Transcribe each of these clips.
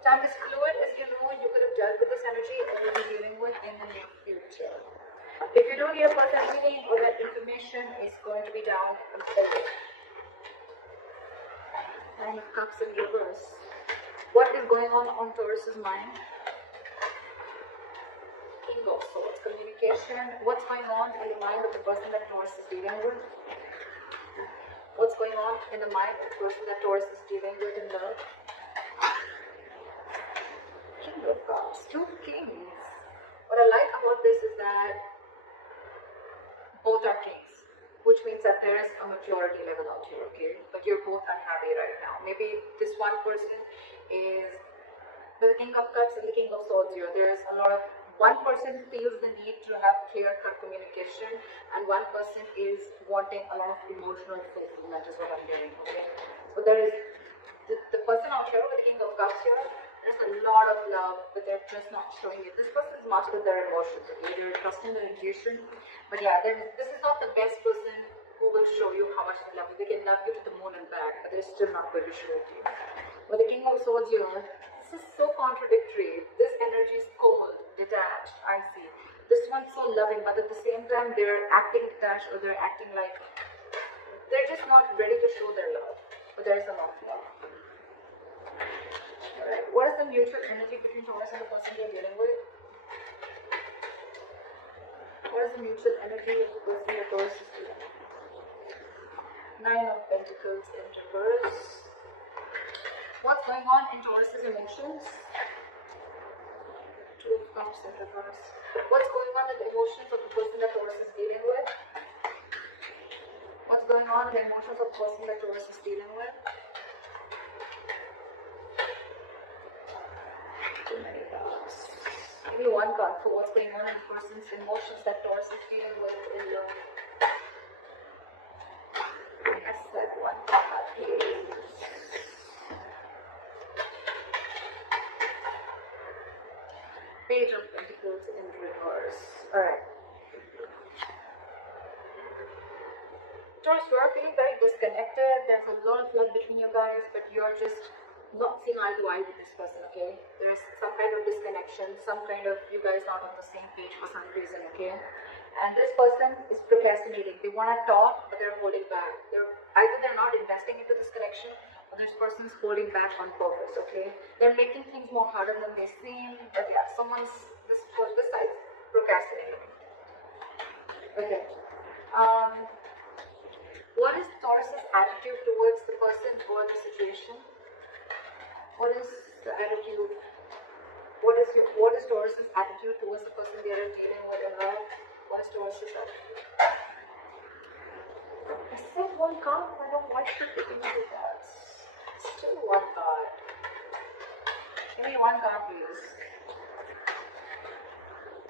Time is fluid, as you know, you could have dealt with this energy and you'll be dealing with in the near future. If you don't need a person reading or that information is going to be down below. Nine of Cups in reverse. What is going on Taurus's mind? King of Swords, communication. What's going on in the mind of the person that Taurus is dealing with? What's going on in the mind of the person that Taurus is dealing with in love? King of Cups, two kings. What I like about this is that both are kings, which means that there is a maturity level out here, okay? But you're both unhappy right now. Maybe this one person is the King of Cups and the King of Swords here. There's a lot of, one person feels the need to have clear-cut communication, and one person is wanting a lot of emotional fulfillment, is what I'm hearing, okay? So there is the person out here with the King of Cups here, there's a lot of love, but they're just not showing it. This person is much with their emotions, okay? They're trusting their intuition, but yeah, this is not the best person who will show you how much they love you. They can love you to the moon and back, but they're still not going to show it to you. With the King of Swords here, this is so contradictory. This energy is cold, detached, I see. This one's so loving, but at the same time, they're acting detached, or they're acting like they're just not ready to show their love. But there's a lot of love. Alright, what is the mutual energy between Taurus and the person you're dealing with? What is the mutual energy of the person your Taurus is dealing with? Nine of Pentacles in reverse. What's going on in Taurus's emotions? Two of Cups in reverse. What's going on in the emotions of the person that Taurus is dealing with? What's going on in the emotions of the person that Taurus is dealing with? Too many cards. Give me one card for what's going on in the person's emotions that Taurus is dealing with in love. I said one card, please. Page of Pentacles in reverse. Alright. Taurus, you are feeling very disconnected. There's a lot of love between you guys, but you're just not seeing eye to eye with this person, okay? There's some kind of disconnection, some kind of, you guys not on the same page for some reason, okay? And this person is procrastinating. They want to talk, but they're holding back. Either they're not investing into this connection, or this person is holding back on purpose, okay? They're making things more harder than they seem, but yeah, this side's procrastinating. Okay. What is Taurus's attitude towards the person or the situation? What is the attitude? What is Taurus's attitude towards the person they are dealing with in love? What is Taurus's attitude? I said one card. I don't know why she's picking into that. Still one card. Give me one card, please.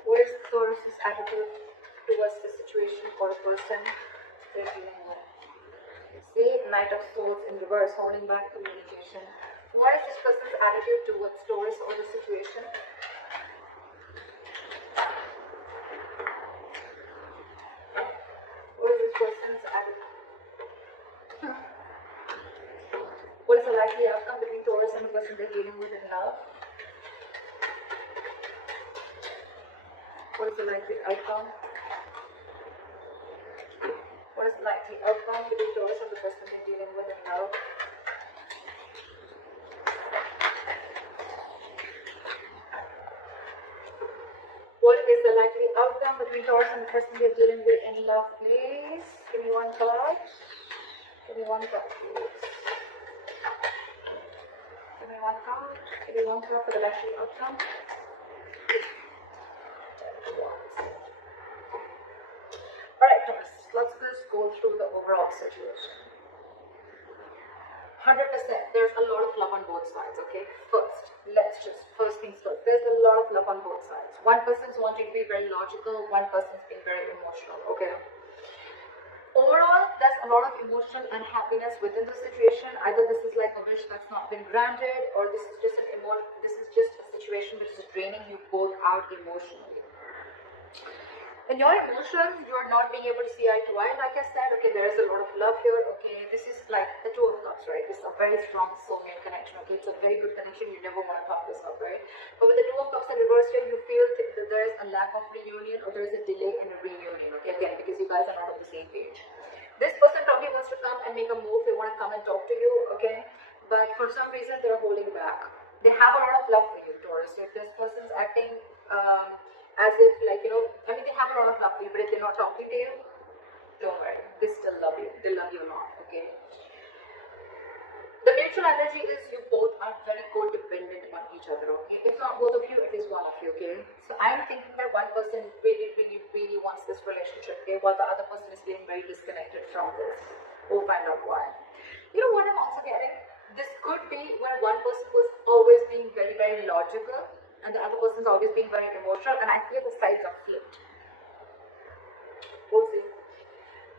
What is Taurus's attitude towards the situation or the person they're dealing with? See, Knight of Swords in reverse, holding back communication. What is this person's attitude towards Taurus or the situation? What is this person's attitude? What is the likely outcome between Taurus and the person they're dealing with in love? What is the likely outcome? What is the likely outcome between Taurus and the person they're dealing with in love? What is the likely outcome between Taurus and the person they're dealing with in love, please? Give me one card. Give me one card, please. Give me one card. Give me one card for the likely outcome. Alright, Taurus, let's just go through the overall situation. 100%, there's a lot of love on both sides, okay? First things first, there's a lot of love on both sides. One person's wanting to be very logical, one person's being very emotional, okay? Overall, there's a lot of emotional unhappiness within the situation. Either this is like a wish that's not been granted, or this is just a situation which is draining you both out emotionally. In your emotions, you're not being able to see eye to eye. Like I said, okay, there is a lot of love here. Okay, this is like the Two of Cups, right? This is a very strong soulmate connection, okay? It's a very good connection, you never want to fuck this up, right? But with the Two of Cups in reverse here, you feel that there is a lack of reunion or there is a delay in a reunion, okay? Again, because you guys are not on the same page. This person probably wants to come and make a move, they want to come and talk to you, okay? But for some reason, they're holding back. They have a lot of love for you, Taurus. So if this person's acting as if, like, you know, I mean, they have a lot of love for you, but if they're not talking to you, don't worry, they still love you. They love you a lot, okay? The mutual energy is you both are very codependent on each other, okay? If not both of you, at least one of you, okay? So I'm thinking that one person really wants this relationship, okay? While the other person is feeling very disconnected from this. We'll find out why. You know what I'm also getting? This could be when one person was always being very logical and the other person's always being very emotional, and I feel the sides are flipped. We'll see.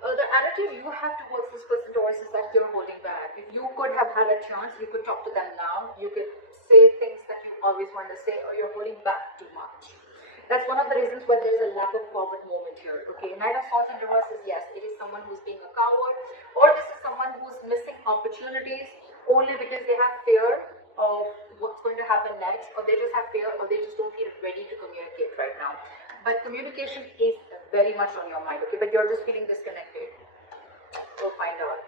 The attitude you have towards this person, Taurus, is that you're holding back. If you could have had a chance, you could talk to them now. You could say things that you always wanted to say, or you're holding back too much. That's one of the reasons why there's a lack of forward movement here. Okay, Knight of Swords in reverse is, yes, it is someone who's being a coward, or this is someone who's missing opportunities only because they have fear of what's going to happen next, or they just have fear, or they just don't feel ready to communicate right now. But communication is very much on your mind, okay? But you're just feeling disconnected. We'll find out.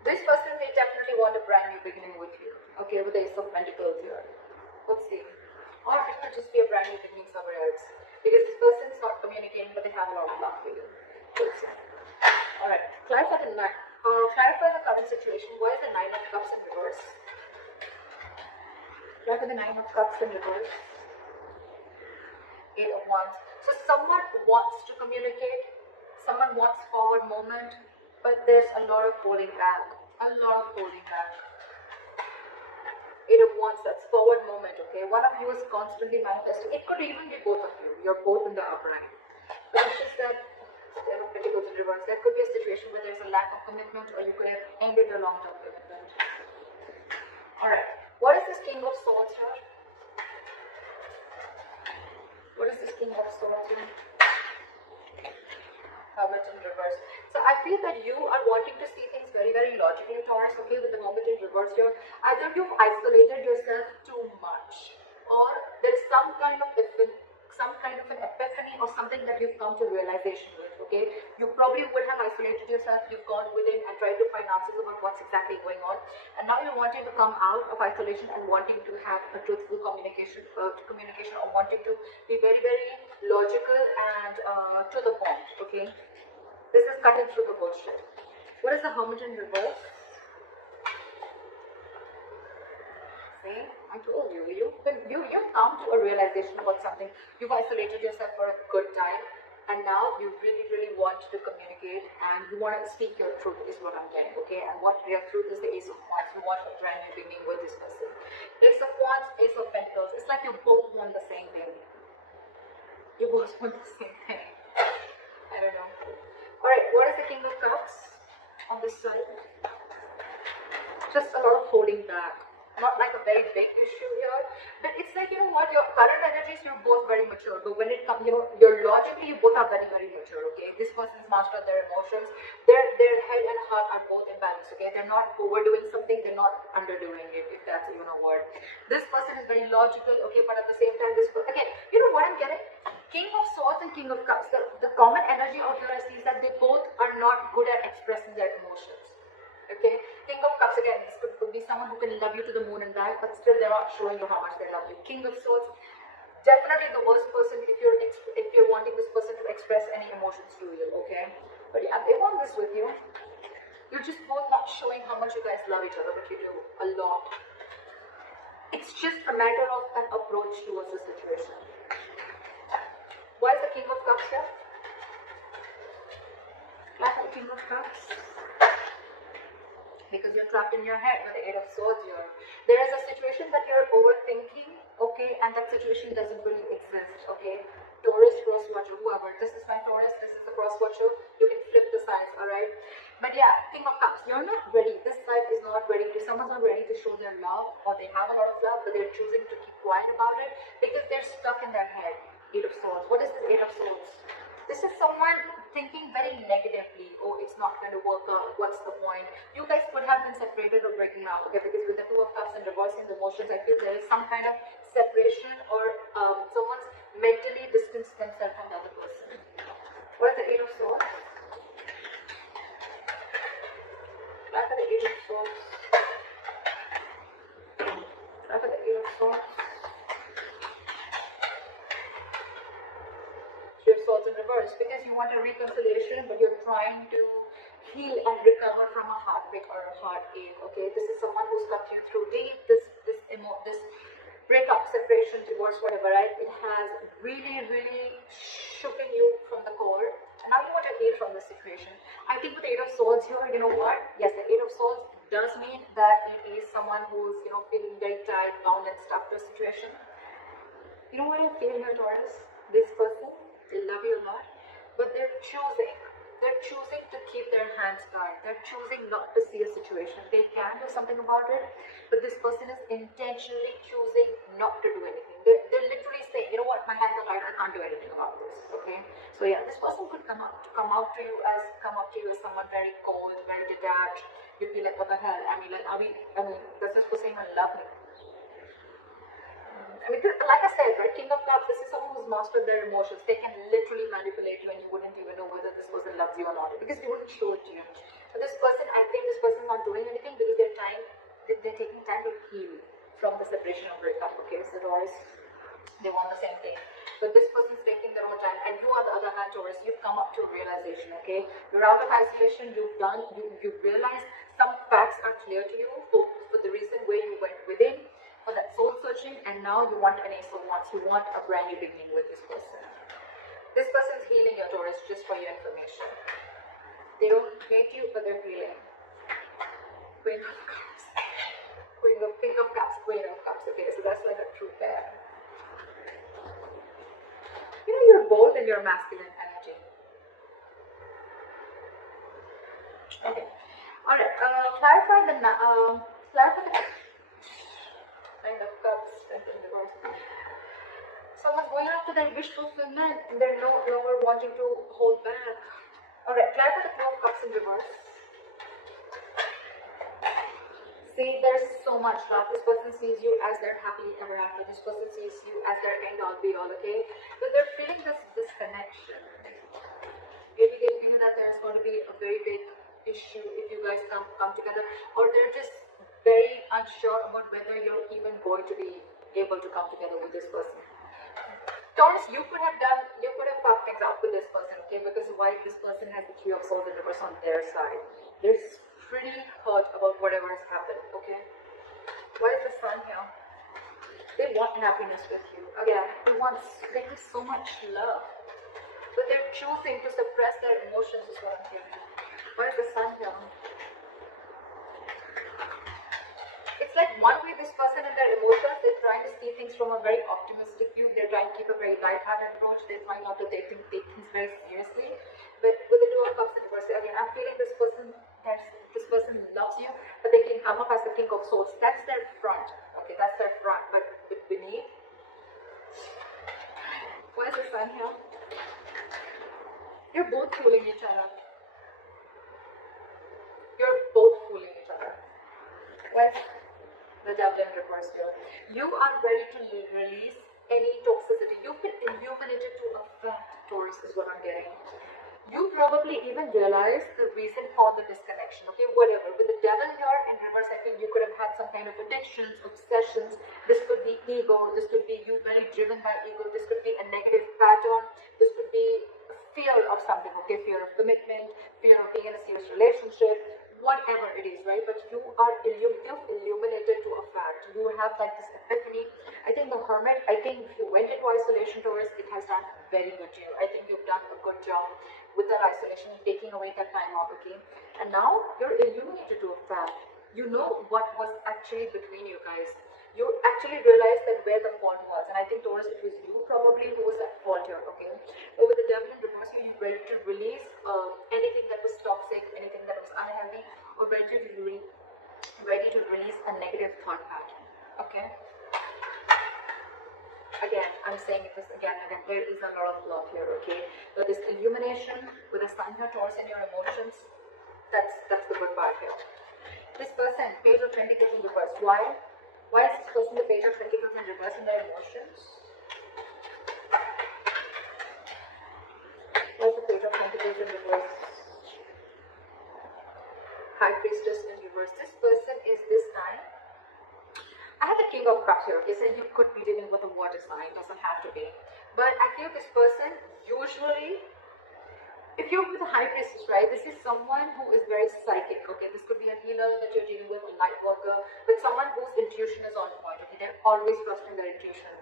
This person may definitely want a brand new beginning with you, okay? With the Ace of Pentacles here. Let's see. Or it could just be a brand new beginning somewhere else. Because this person's not communicating, but they have a lot of love for you. We'll see. Alright, clarify the current situation. Why is the Nine of Cups in reverse? Clarify the Nine of Cups in reverse. Eight of Wands. So someone wants to communicate, someone wants forward movement, but there's a lot of holding back. A lot of holding back. Eight of Wands, that's forward movement, okay? One of you is constantly manifesting. It could even be both of you. You're both in the upright. But it's just that Ten of Pentacles in reverse. There could be a situation where there's a lack of commitment, or you could have ended a long-term commitment. Alright. What is this King of Swords here? What is this King of Swords here? Hermit in reverse. So I feel that you are wanting to see things very logically, Taurus, okay, with the Hermit in reverse here. Either you've isolated yourself too much, or there is some kind of an epiphany or something that you've come to realization with, okay? You probably would have isolated yourself, you've gone within and tried to find answers about what's exactly going on, and now you're wanting to come out of isolation and wanting to have a truthful communication or wanting to be very logical and to the point, okay? This is cutting through the bullshit. What is the Hermit in reverse? See, I told you, you've come to a realization about something. You've isolated yourself for a good time, and now you really want to communicate, and you want to speak your truth, is what I'm getting, okay? And what your truth is the Ace of Wands. You want a brand new beginning with this person. Ace of Wands, Ace of Pentacles. It's like you both want the same thing. You both want the same thing. I don't know. Alright, what is the King of Cups on this side? Just a lot of holding back. Not like a very big issue here, but it's like, you know what, your current energies, you're both very mature, but when it comes, you know, you're logically, you both are very mature, okay? This person's mastered their emotions, their head and heart are both in balance, okay? They're not overdoing something, they're not underdoing it, if that's even a word. This person is very logical, okay, but at the same time, again, you know what I'm getting? King of Swords and King of Cups, the common energy out here I see is that they both are not good at expressing their emotions. Okay, King of Cups, again, this could be someone who can love you to the moon and back, but still they're not showing you how much they love you. King of Swords, definitely the worst person if you're wanting this person to express any emotions to you, okay? But yeah, they want this with you. You're just both not showing how much you guys love each other, but you do a lot. It's just a matter of an approach towards the situation. Why is the King of Cups here? Why is the King of Cups? Because you're trapped in your head with the Eight of Swords here. There is a situation that you're overthinking, okay, and that situation doesn't really exist, okay? Taurus, cross watcher, whoever. This is my Taurus, this is the cross watcher. You can flip the signs, alright? But yeah, King of Cups, you're not ready. This side is not ready. Someone's not ready to show their love, or they have a lot of love, but they're choosing to keep quiet about it because they're stuck in their head. Eight of Swords. What is this Eight of Swords? This is someone thinking very negatively. Oh, it's not going to work out. What's the point? You guys could have been separated or breaking up. Okay, because with the Two of Cups and reversing the emotions, I feel there is some kind of separation, or someone's mentally distanced themselves from the other person. What is the Eight of Swords? Try for the Eight of Swords. Try for the Eight of Swords. Three of Swords in reverse, because you want a reconciliation, but you're trying to heal and recover from a heartbreak or a heartache. Okay, this is someone who's cut you through deep. This breakup, separation, divorce, whatever, right? It has really, really shooken you from the core, and now you want to heal from this situation. I think with the Eight of Swords here, you know what? Yes, the Eight of Swords does mean that it is someone who's, you know, feeling very tied, bound, and stuck to a situation. You know what I feel here, Taurus? This person, they love you a lot, but they're choosing to keep their hands guard. They're choosing not to see a situation. They can do something about it, but this person is intentionally choosing not to do anything. They're literally saying, you know what, my hands are tied, I can't do anything about this. Okay, so yeah, this person could come up to you as someone very cold, very detached. You'd be like, what the hell? I mean, that's just saying I love me. I mean, like I said, right, King of Cups, this is someone who's mastered their emotions. They can literally manipulate you and you wouldn't even know whether this person loves you or not, because they wouldn't show it to you. So this person, I think this person is not doing anything because they're taking time to heal from the separation or breakup. Okay, so Taurus, they want the same thing. But this person's taking their own time, and you on the other hand, Taurus, you've come up to a realization, okay? You're out of isolation, you've realized some facts are clear to you for the reason where you went within, for that soul searching, and now you want an Ace of Wands. You want a brand new beginning with this person. This person's healing your Taurus, just for your information. They don't hate you, but they're healing. Queen of Cups. King of Cups, Queen of Cups. Okay, so that's like a true pair. You know, you're both in your masculine energy. Okay. Alright, clarify the Nine of Cups, Strength in reverse. Someone's going after their wish fulfillment, and they're no longer wanting to hold back. Alright, clarify the Two of Cups in reverse. See, there's so much love. This person sees you as their happily ever after. This person sees you as their end all be all, okay? But they're feeling this disconnection. Maybe they feel that there's going to be a very big issue if you guys come together, or they're just very unsure about whether you're even going to be able to come together with this person. Taurus, you could have fucked things up with this person, okay? Because why this person has the Three of Swords in reverse on their side. They're pretty hurt about whatever has happened, okay? Why is the Sun here? They want happiness with you. Again, they have so much love, but they're choosing to suppress their emotions is what I'm hearing. Why is the Sun here? It's like one way this person and their emotions, they're trying to see things from a very optimistic view. They're trying to keep a very light-hearted approach. They're trying not to take things very seriously. But with the Two of Cups in reverse, again, I'm feeling this person loves you, but they can come up as the King of Swords. That's their front. Okay, that's their front. But beneath, why is the Sun here? You're both fooling each other. You're both fooling each other. Why is the Devil in reverse here? You are ready to release any toxicity. You've been illuminated to a fact, Taurus, is what I'm getting. You probably even realize the reason for the disconnection, okay, whatever. With the Devil here in reverse, I think you could have had some kind of addictions, obsessions. This could be ego, this could be you very driven by ego, this could be a negative pattern, this could be fear of something, okay, fear of commitment, fear of being in a serious relationship, whatever it is, right? But you've illuminated to a fact. You have like this epiphany. I think the Hermit, I think if you went into isolation, Taurus, it has done very good to you. I think you've done a good job with that isolation, taking away that time out, okay? And now you're illuminated to a fact. You know what was actually between you guys. You actually realized that where the fault was. And I think, Taurus, it was you probably who was at fault here, okay? But with the Devil in reverse, you're ready to release anything that was toxic, anything that was unhealthy, or ready to release a negative thought pattern, okay? again, I'm saying this again and again, there is a lot of love here, okay? But this illumination with a sun here, Taurus, in your emotions, that's the good part here. This person, Page of Pentacles in reverse. Why? Why is this person the Page of Pentacles in reverse in their emotions? Why is the Page of Pentacles in reverse? High Priestess in reverse. This person is this time. I have the King of Cups here. Okay, so you could be dealing with a water sign. Doesn't have to be. But I feel this person usually, if you're with a High Priestess, right, this is someone who is very psychic, okay? This could be a healer that you're dealing with, a light worker, but someone whose intuition is on point, okay? They're always trusting their intuition.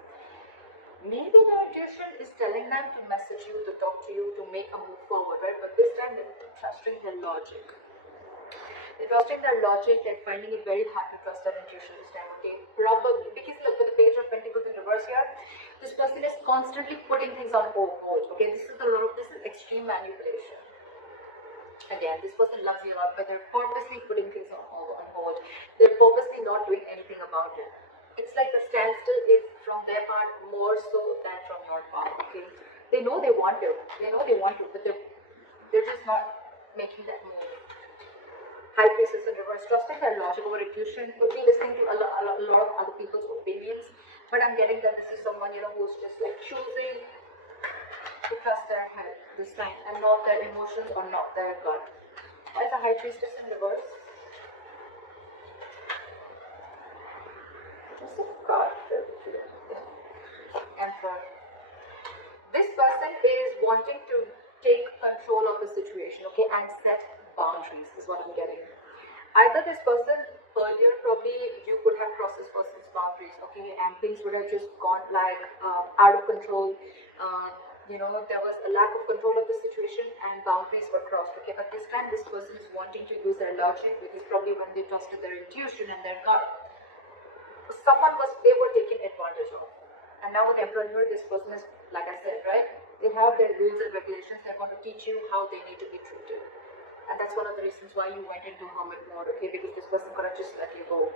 Maybe their intuition is telling them to message you, to talk to you, to make a move forward, right? But this time they're trusting their logic. They're trusting their logic, they're finding it very hard to trust their intuition this time, okay? Probably, because look, with the Page of Pentacles in reverse here, this person is constantly putting things on hold, okay? This is extreme manipulation. Again, this person loves you a lot, but they're purposely putting things on hold. They're purposely not doing anything about it. It's like the standstill is from their part more so than from your part, okay? They know they want to, but they're just not making that move. High Priestess in reverse, trusting their logic over intuition, could be listening to a lot of other people's opinions, but I'm getting that this is someone, who's just like choosing to trust their head this time and not their emotions or not their gut. Why is the High Priestess in reverse? What's the card? Emperor. This person is wanting to take control of the situation, okay, and set boundaries is what I'm getting. Either this person earlier, probably you could have crossed this person's boundaries, okay, and things would have just gone like out of control. There was a lack of control of the situation and boundaries were crossed, okay. But this time this person is wanting to use their logic, because probably when they trusted their intuition and their gut, they were taken advantage of. And now with the Emperor here, this person is, like I said, right, they have their rules and regulations. They're going to teach you how they need to be treated. And that's one of the reasons why you went into hermit mode, okay, because this person could have just let you go.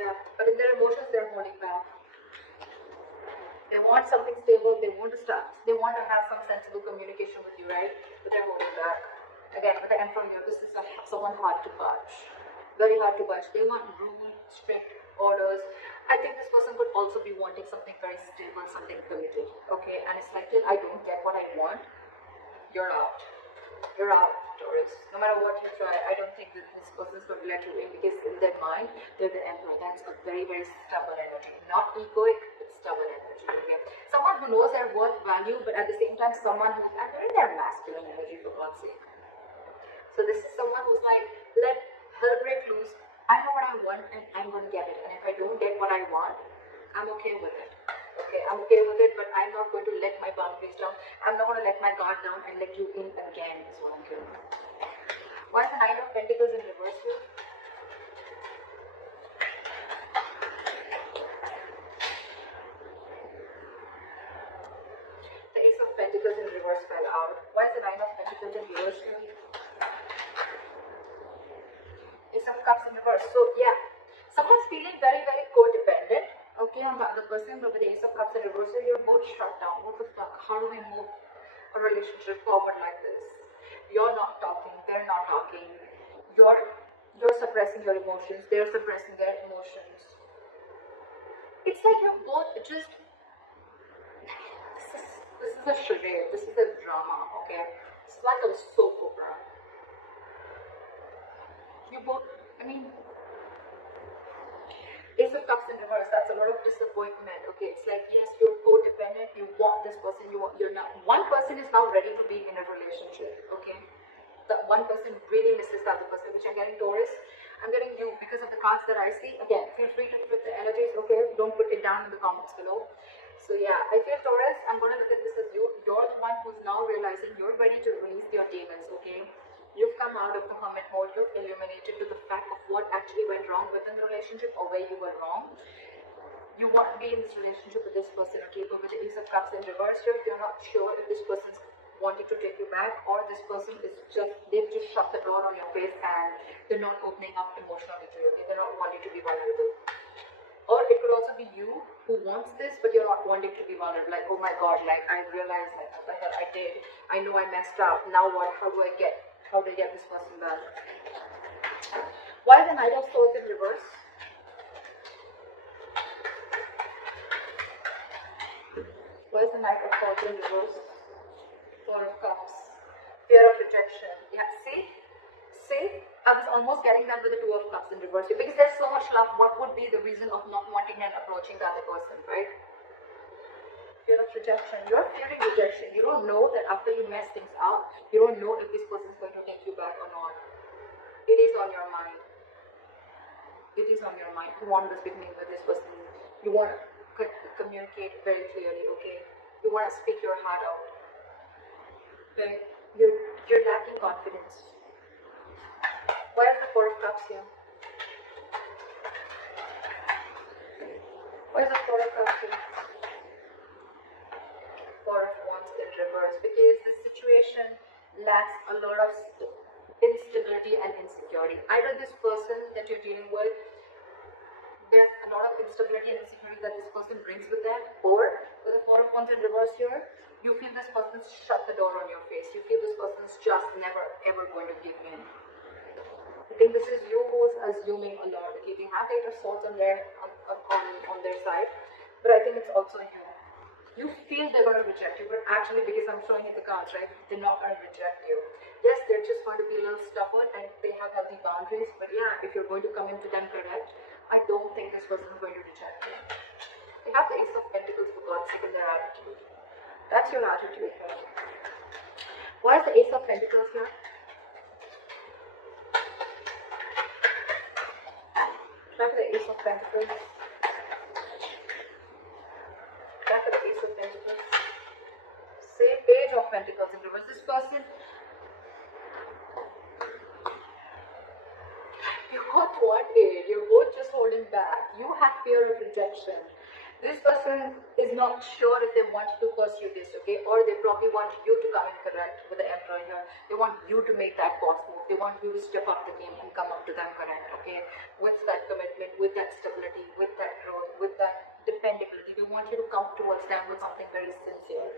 Yeah, but in their emotions, they're holding back. They want something stable, they want to have some sensible communication with you, right? But they're holding back. Again, with the Emperor here, this is someone hard to budge. Very hard to budge. They want rules, strict orders. I think this person could also be wanting something very stable, something committed, okay? And it's like, till I don't get what I want, you're out. You're out, Taurus. No matter what you try, I don't think that this person is going to let you in, because in their mind, they're the Emperor. That's a very, very stubborn energy. Not egoic, but stubborn energy, okay? Someone who knows their worth, value, but at the same time, someone who's in their masculine energy, for God's sake. So this is someone who's like, let hell break loose. I know what I want and I'm going to get it. And if I don't get what I want, I'm okay with it. Okay, I'm okay with it, but I'm not going to let my boundaries down. I'm not going to let my guard down and let you in again, is what I'm doing. Why is the Nine of Pentacles in reverse here? The Ace of Pentacles in reverse fell out. Why is the Nine of Pentacles in reverse here? Ace of Cups in reverse. So yeah, someone's feeling very, very codependent, okay, on the other person, but with the Ace of Cups in reverse, you're both shut down. What the fuck? How do we move a relationship forward like this? You're not talking, they're not talking. You're suppressing your emotions, they're suppressing their emotions. It's like you're both just, this is a charade, this is a drama, okay? It's like a soap opera. You both, Ace of Cups in reverse, that's a lot of disappointment, okay? It's like, yes, you're codependent, you want this person, you're not. One person is now ready to be in a relationship, okay? The one person really misses the other person, which I'm getting Taurus. I'm getting you because of the cards that I see. Again, feel free to flip the energies, okay? Don't put it down in the comments below. So yeah, I feel Taurus, I'm going to look at this as you. You're the one who's now realizing you're ready to release your demons, okay? You've come out of the hermit mode, you've illuminated to the fact of what actually went wrong within the relationship or where you were wrong. You want to be in this relationship with this person, okay? But with the Ace of Cups in reverse here, you're not sure if this person's wanting to take you back, or this person is they've just shut the door on your face and they're not opening up emotionally to you. They're not wanting to be vulnerable. Or it could also be you who wants this, but you're not wanting to be vulnerable. Like, oh my God, like I realized like what the hell I did. I know I messed up. Now what? How do I get this person back? Why is the Knight of Swords in reverse? Why is the Knight of Swords in reverse? Four of Cups. Fear of rejection. Yeah, see? I was almost getting that with the Two of Cups in reverse. Because there's so much love, what would be the reason of not wanting and approaching the other person, right? Fear of rejection. You're fearing rejection. You don't know that after you mess things up, you don't know if this person is going to take you back or not. It is on your mind. It is on your mind. You want this beginning with this person. You want to communicate very clearly, okay? You want to speak your heart out. Okay? You're lacking confidence. Why is the Four of Cups here? Why is the Four of Cups here? Four of Wands in reverse. Because this situation lacks a lot of instability and insecurity. Either this person that you're dealing with, there's a lot of instability and insecurity that this person brings with them, or with the Four of Wands in reverse here, you feel this person's shut the door on your face. You feel this person's just never ever going to give in. I think this is you who's assuming a lot. Okay, they have the Eight of Swords on their side, but I think it's also you. You feel they're going to reject you, but actually, because I'm showing you the cards, right, they're not going to reject you. Yes, they're just going to be a little stubborn and they have healthy boundaries, but yeah, if you're going to come into them correct, I don't think this person is going to reject you. They have the Ace of Pentacles, for God's sake, in their attitude. That's your attitude here. Why is the Ace of Pentacles here? Try for the Ace of Pentacles. Try for the Ace of Pentacles. Say Page of Pentacles in reverse. This person, you both want it. You're both just holding back. You have fear of rejection. This person is not sure if they want to pursue this, okay? Or they probably want you to come in correct with the Emperor here. They want you to make that boss move. They want you to step up the game and come up to them correct, okay? With that commitment, with that stability, with that growth, with that dependability. They want you to come towards them with something very sincere.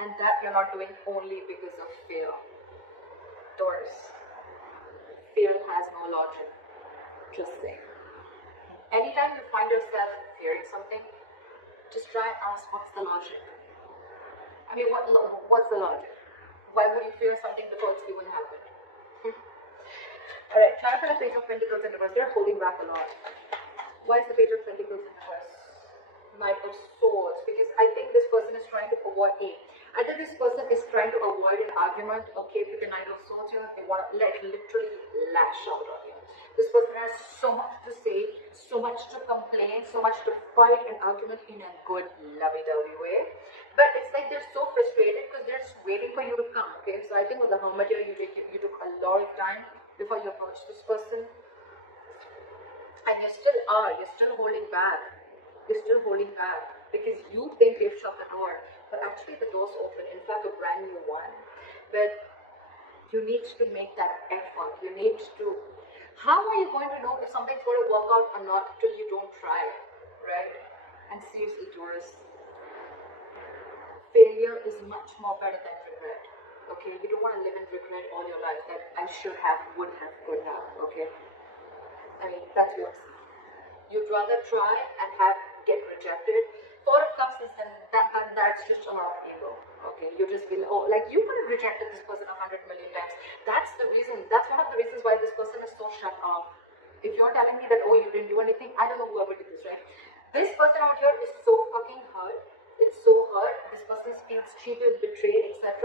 And that you're not doing only because of fear. Taurus. Fear has no logic. Just saying. Anytime you find yourself fearing something, just try and ask, what's the logic? I mean, what's the logic? Why would you fear something before it's even happened? Alright, try for the Page of Pentacles in reverse. They're holding back a lot. Why is the Page of Pentacles in reverse? Knight of Swords. Because I think this person is trying to avoid either this person is trying to avoid an argument, okay, with the Knight of Swords here. They want to literally lash out on you. This person has so much to say, so much to complain, so much to fight an argument in a good, lovey-dovey way. But it's like they're so frustrated because they're just waiting for you to come, okay? So I think with the Hermit here, you took a lot of time before you approach this person. And you still are. You're still holding back. You're still holding back because you think they've shut the door. But actually the door's open. In fact, a brand new one. But you need to make that effort. You need to... How are you going to know if something's going to work out or not till you don't try, right? And seriously, Taurus, failure is much more better than regret, okay? You don't want to live in regret all your life that I should have, would have, could have, okay? I mean, that's yours. You'd rather try and get rejected. Four of Cups is that's just a lot of ego. Okay, you just feel, oh, like you could have rejected this person 100 million times. That's the reason. That's one of the reasons why this person is so shut off. If you're telling me that, oh, you didn't do anything, I don't know whoever did this, right? This person out here is so fucking hurt. It's so hurt. This person feels cheated, betrayed, etc.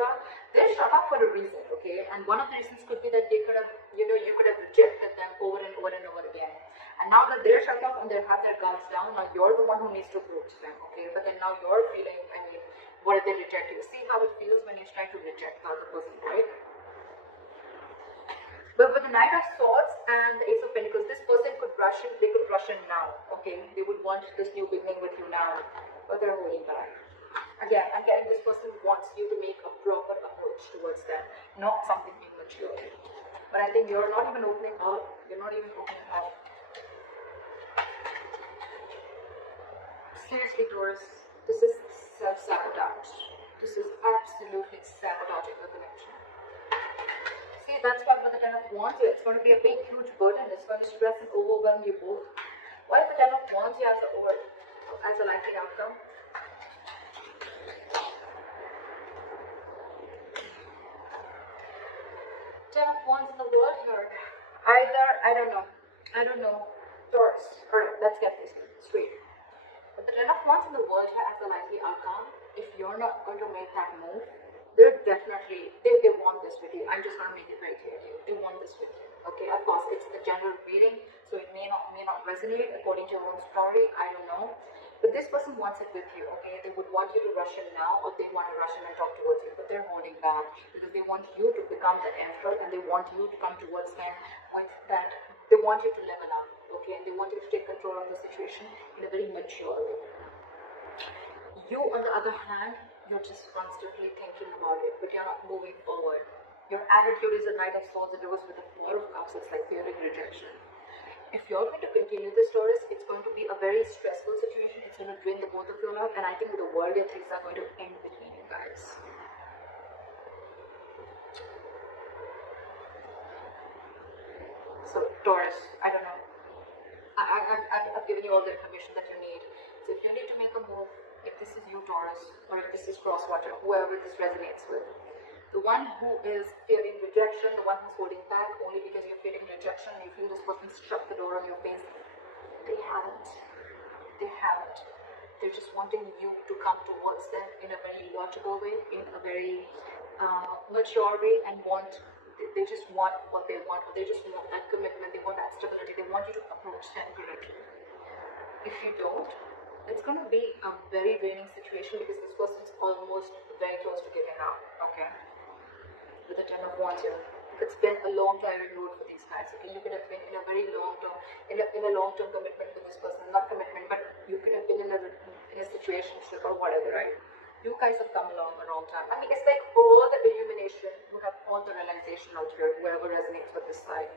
They're shut up for a reason, okay? And one of the reasons could be that they could have, you could have rejected them over and over and over again. And now that they're shut up and they have their guards down, now you're the one who needs to approach them, okay? But then now you're feeling, I mean, what if they reject you? See how it feels when you're trying to reject the other person, right? But with the Knight of Swords and the Ace of Pentacles, this person could rush in, they could rush in now, okay? They would want this new beginning with you now, but they're holding back. Again, I'm getting this person wants you to make a proper approach approach towards them, not something immature. But I think you're not even opening up. You're not even opening up. Seriously, Taurus, this is self-sabotage. This is absolutely sabotaging the connection. See, that's why with the Ten of Wands here, it's going to be a big, huge burden. It's going to stress and overwhelm you both. Why is the Ten of Wands here as a likely outcome? Ten of Wands in the world here. Either, I don't know. Taurus. Alright, let's get this straight. But the Ten of Wands in the world here as a likely outcome, if you're not going to make that move, they're definitely, they want this with you. I'm just going to make it very clear to you. They want this with you. Okay, of course, it's the general reading, so it may not resonate according to your own story. I don't know. But this person wants it with you, okay? They would want you to rush in now, or they want to rush in and talk towards you, but they're holding back because they want you to become the emperor, and they want you to come towards them with that. They want you to level up, okay? And they want you to take control of the situation in a very mature way. You, on the other hand, you're just constantly thinking about it, but you're not moving forward. Your attitude is a Knight of Swords, and it goes with the Four of Cups. It's like fearing rejection. If you're going to continue this, Taurus, it's going to be a very stressful situation. It's going to drain the both of you out, and I think with the world, your things are going to end between you guys. So, Taurus, I don't know. I've given you all the information that you need. So, if you need to make a move, if this is you, Taurus, or if this is Crosswater, whoever this resonates with, the one who is fearing rejection, the one who's holding back only because you're fearing rejection, and you feel this person shut the door on your face, they haven't. They haven't. They're just wanting you to come towards them in a very logical way, in a very mature way, and they just want what they want, or they just want that commitment, they want that stability, they want you to approach them correctly. If you don't, it's going to be a very draining situation because this person's almost very close to giving up, okay? With the Ten of Wands here, it's been a long tiring road for these guys, okay? You could have been in a very long-term, in a long-term commitment with this person, not commitment, but you could have been in a situationship or whatever, right? You guys have come along a long time. I mean, it's like all the illumination, you have all the realization out here, whoever resonates with this side.